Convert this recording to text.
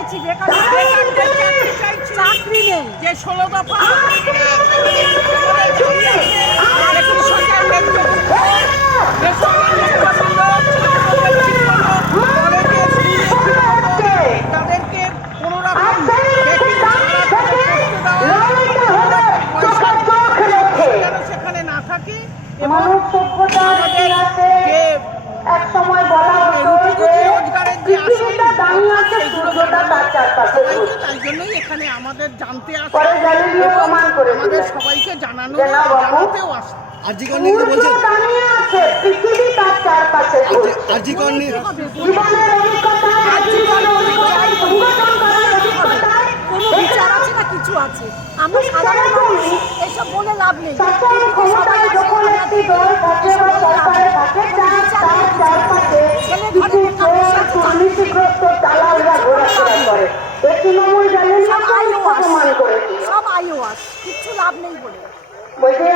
চাইছি, চাকরি নেই, যে 16 দফা তাদেরকে কোনো রকম সেখানে না থাকে এবং এক সময় বলা হতো যে পৃথিবীটা দাঁড়িয়ে আছে সূর্যটা তার চারপাশে ঘুরছে। তাই জন্যই এখানে আমাদের জানতে আসে পরে গ্যালিলিও প্রমাণ করেছিলেন আমাদের সবাইকে জানাতেও আসে। সূর্য দাঁড়িয়ে আছে, পৃথিবী তার চারপাশে ঘুরছে। জীবনের অভিজ্ঞতায়, জীবনের অভিজ্ঞতায়, সংগঠন করার অভিজ্ঞতায় কোনো বিচার আছে না কিছু আছে? আমরা সাধারণ মানুষ, এসব বলে লাভ নেই। শাসন ক্ষমতায় যখন একটি দল বসে বা সরকারের কাছে চায়, তার চারপাশে কিছু দুর্নীতিগ্রস্ত দালালরা ঘোরাফেরা করে। এই তৃণমূল গ্যালিলিও প্রমাণ করেছিল। সব আইওয়াস, কিচ্ছু লাভ নেই বলে। বলছে